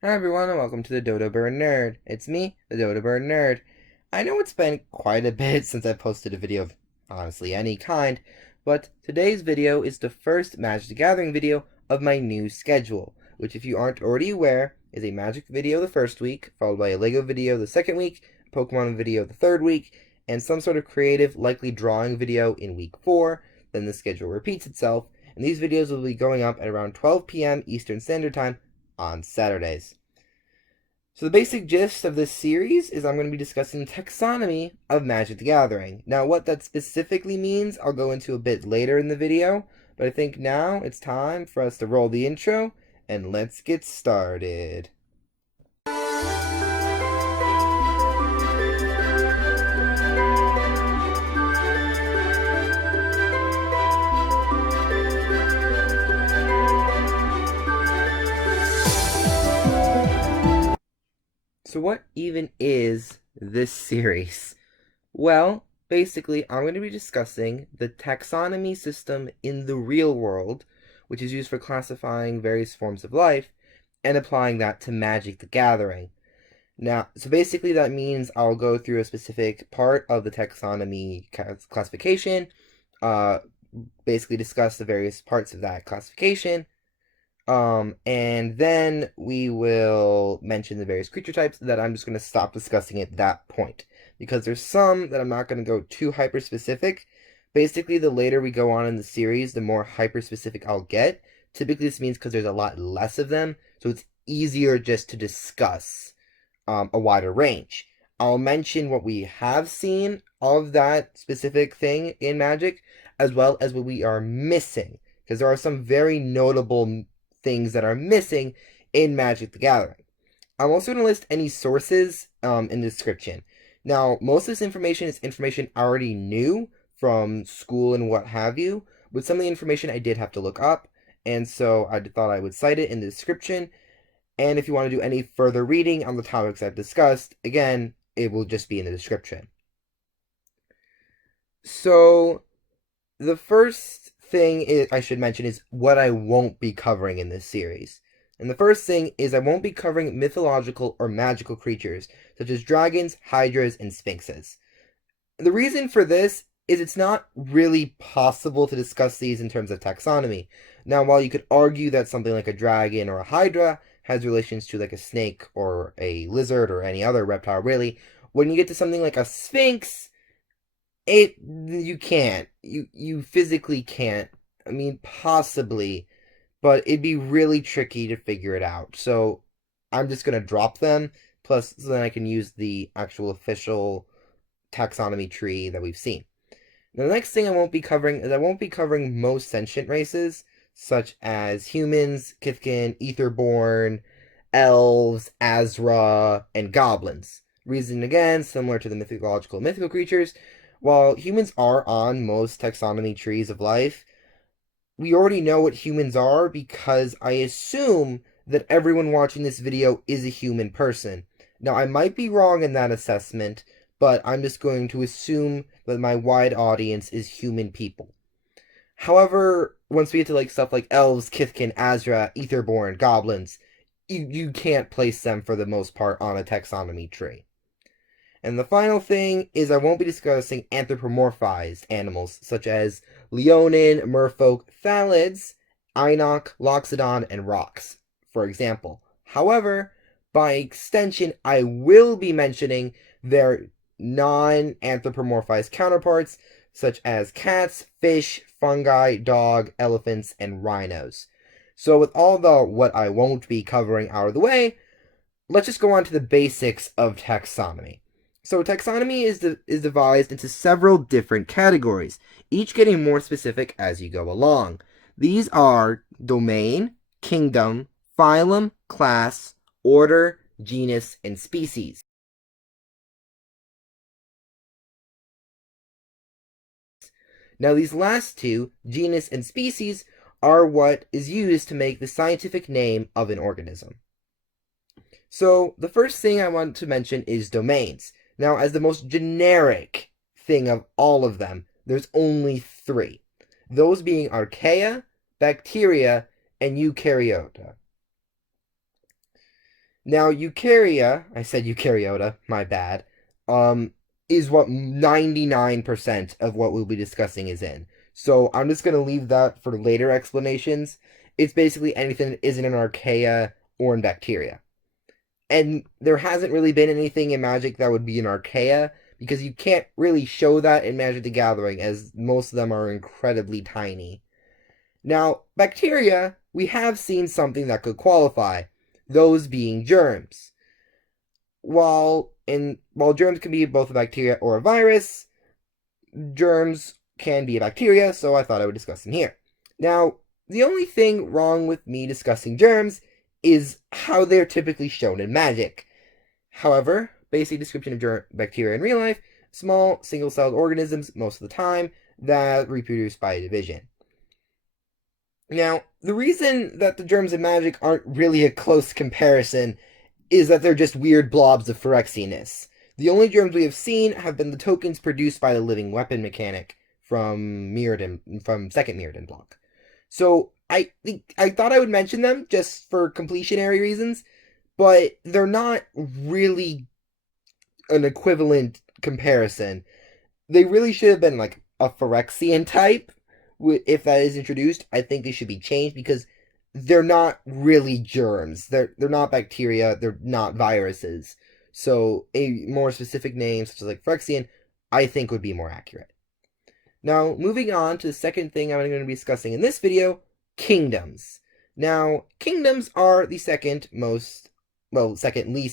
Hi everyone and welcome to the Dodo Bird Nerd. It's me, the Dodo Bird Nerd. I know it's been quite a bit since I posted a video of honestly any kind, but today's video is the first Magic the Gathering video of my new schedule, which if you aren't already aware, is a Magic video the first week, followed by a Lego video the second week, a Pokemon video the third week, and some sort of creative, likely drawing video in week 4. Then the schedule repeats itself, and these videos will be going up at around 12 p.m. Eastern Standard Time on Saturdays. So the basic gist of this series is I'm going to be discussing the taxonomy of Magic the Gathering. Now what that specifically means I'll go into a bit later in the video, but I think now it's time for us to roll the intro and let's get started. So what even is this series? Well, basically, I'm going to be discussing the taxonomy system in the real world, which is used for classifying various forms of life, and applying that to Magic the Gathering. Now, so basically that means I'll go through a specific part of the taxonomy classification, basically discuss the various parts of that classification, and then we will mention the various creature types that I'm just going to stop discussing at that point. Because there's some that I'm not going to go too hyper-specific. Basically, the later we go on in the series, the more hyper-specific I'll get. Typically, this means because there's a lot less of them, so it's easier just to discuss a wider range. I'll mention what we have seen of that specific thing in Magic, as well as what we are missing. Because there are some very notable things that are missing in Magic the Gathering. I'm also going to list any sources in the description. Now, most of this information is information I already knew from school and what have you, but some of the information I did have to look up, and so I thought I would cite it in the description. And if you want to do any further reading on the topics I've discussed, again, it will just be in the description. So, the first thing I should mention is what I won't be covering in this series. And the first thing is I won't be covering mythological or magical creatures, such as dragons, hydras, and sphinxes. The reason for this is it's not really possible to discuss these in terms of taxonomy. Now, while you could argue that something like a dragon or a hydra has relations to like a snake or a lizard or any other reptile, really, when you get to something like a sphinx, you can't. You physically can't. I mean, possibly, but it'd be really tricky to figure it out. So I'm just gonna drop them. Plus, so then I can use the actual official taxonomy tree that we've seen. Now, the next thing I won't be covering is I won't be covering most sentient races, such as humans, Kithkin, Etherborn, elves, Azra, and goblins. Reason again, similar to the mythological creatures, while humans are on most taxonomy trees of life, we already know what humans are because I assume that everyone watching this video is a human person. Now, I might be wrong in that assessment, but I'm just going to assume that my wide audience is human people. However, once we get to like stuff like elves, Kithkin, Azra, Etherborn, goblins, you can't place them for the most part on a taxonomy tree. And the final thing is I won't be discussing anthropomorphized animals such as Leonin, Merfolk, Thalids, Einok, Loxodon, and Rocks, for example. However, by extension, I will be mentioning their non-anthropomorphized counterparts such as cats, fish, fungi, dog, elephants, and rhinos. So with all the what I won't be covering out of the way, let's just go on to the basics of taxonomy. So taxonomy is devised into several different categories, each getting more specific as you go along. These are domain, kingdom, phylum, class, order, genus, and species. Now these last two, genus and species, are what is used to make the scientific name of an organism. So the first thing I want to mention is domains. Now, as the most generic thing of all of them, there's only 3. Those being archaea, bacteria, and eukaryota. Now, eukarya, I said eukaryota, my bad, is what 99% of what we'll be discussing is in. So I'm just going to leave that for later explanations. It's basically anything that isn't an archaea or in bacteria. And there hasn't really been anything in Magic that would be an archaea, because you can't really show that in Magic the Gathering, as most of them are incredibly tiny. Now, bacteria, we have seen something that could qualify, those being germs. While germs can be both a bacteria or a virus, germs can be a bacteria, so I thought I would discuss them here. Now, the only thing wrong with me discussing germs is how they're typically shown in Magic. However, basic description of bacteria in real life: small, single-celled organisms most of the time that reproduce by division. Now, the reason that the germs in Magic aren't really a close comparison is that they're just weird blobs of Phyrexianness. The only germs we have seen have been the tokens produced by the living weapon mechanic from second Mirrodin block. So I thought I would mention them just for completionary reasons, but they're not really an equivalent comparison. They really should have been like a Phyrexian type. If that is introduced, I think they should be changed, because they're not really germs. They're not bacteria. They're not viruses. So a more specific name, such as like Phyrexian, I think would be more accurate. Now, moving on to the second thing I'm going to be discussing in this video, kingdoms. Now, kingdoms are the second least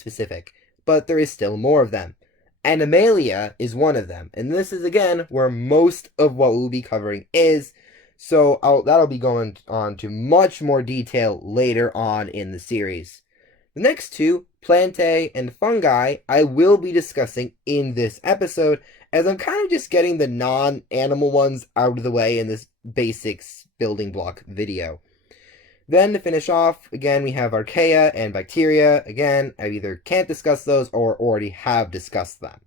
specific, but there is still more of them. Animalia is one of them, and this is, again, where most of what we'll be covering is, so that'll be going on to much more detail later on in the series. The next two, Plantae and Fungi, I will be discussing in this episode, as I'm kind of just getting the non-animal ones out of the way in this basics building block video. Then, to finish off, again, we have archaea and bacteria. Again, I either can't discuss those or already have discussed them.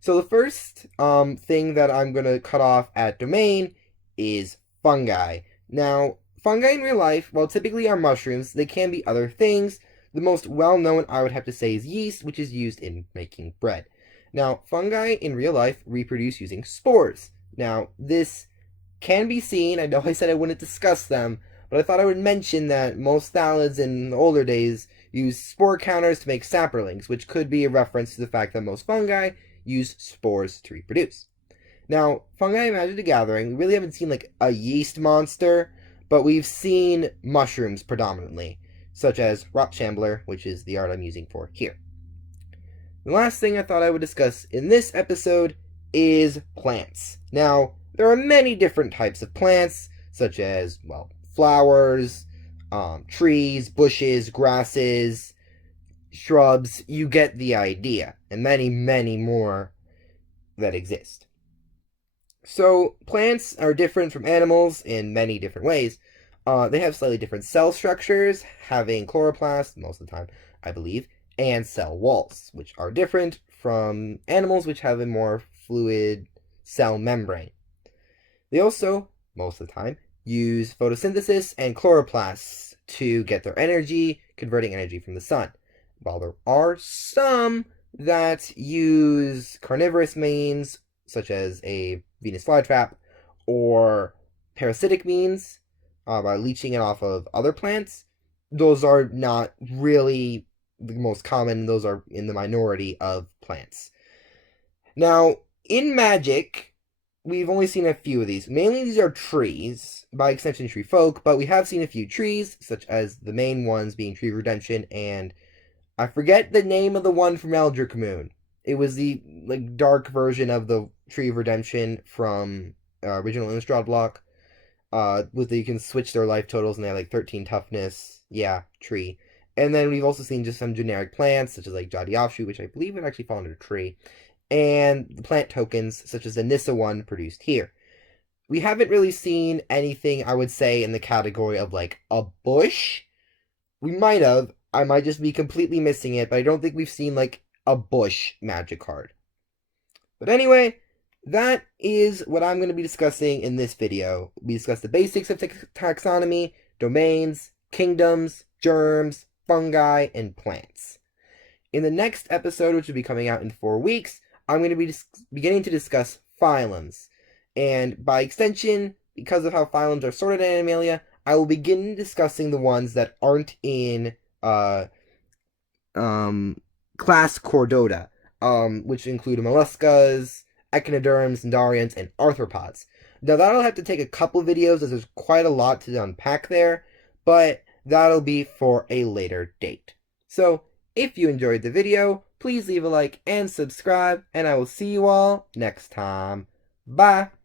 So the first thing that I'm going to cut off at domain is fungi. Now, fungi in real life, while typically are mushrooms, they can be other things. The most well-known, I would have to say, is yeast, which is used in making bread. Now, fungi in real life reproduce using spores. Now, this can be seen. I know I said I wouldn't discuss them, but I thought I would mention that most thalids in the older days use spore counters to make sapperlings, which could be a reference to the fact that most fungi use spores to reproduce. Now, fungi in Magic the Gathering, we really haven't seen like a yeast monster, but we've seen mushrooms predominantly, such as Shambler, which is the art I'm using for here. The last thing I thought I would discuss in this episode is plants. Now, there are many different types of plants, such as, well, flowers, trees, bushes, grasses, shrubs. You get the idea, and many, many more that exist. So, plants are different from animals in many different ways. They have slightly different cell structures, having chloroplast most of the time, I believe, and cell walls, which are different from animals, which have a more fluid cell membrane. They also, most of the time, use photosynthesis and chloroplasts to get their energy, converting energy from the sun. While there are some that use carnivorous means, such as a Venus flytrap, or parasitic means, by leeching it off of other plants, those are not really the most common. Those are in the minority of plants. Now, in Magic, we've only seen a few of these. Mainly these are trees, by extension tree folk, but we have seen a few trees, such as the main ones being Tree of Redemption, and I forget the name of the one from Eldritch Moon. It was the dark version of the Tree of Redemption from original Innistrad block. You can switch their life totals, and they have 13 toughness. Yeah, tree. And then we've also seen just some generic plants, such as Jadi Offshoot, which I believe would actually fall under tree, and the plant tokens, such as the Nissa one produced here. We haven't really seen anything, I would say, in the category of a bush. We might have. I might just be completely missing it, but I don't think we've seen a bush Magic card. But anyway, that is what I'm going to be discussing in this video. We discussed the basics of taxonomy, domains, kingdoms, germs, fungi, and plants. In the next episode, which will be coming out in 4 weeks, I'm going to be beginning to discuss phylums. And by extension, because of how phylums are sorted in Animalia, I will begin discussing the ones that aren't in class Chordata, which include molluscas, echinoderms, cnidarians, and arthropods. Now that'll have to take a couple videos as there's quite a lot to unpack there, but that'll be for a later date. So, if you enjoyed the video, please leave a like and subscribe, and I will see you all next time. Bye!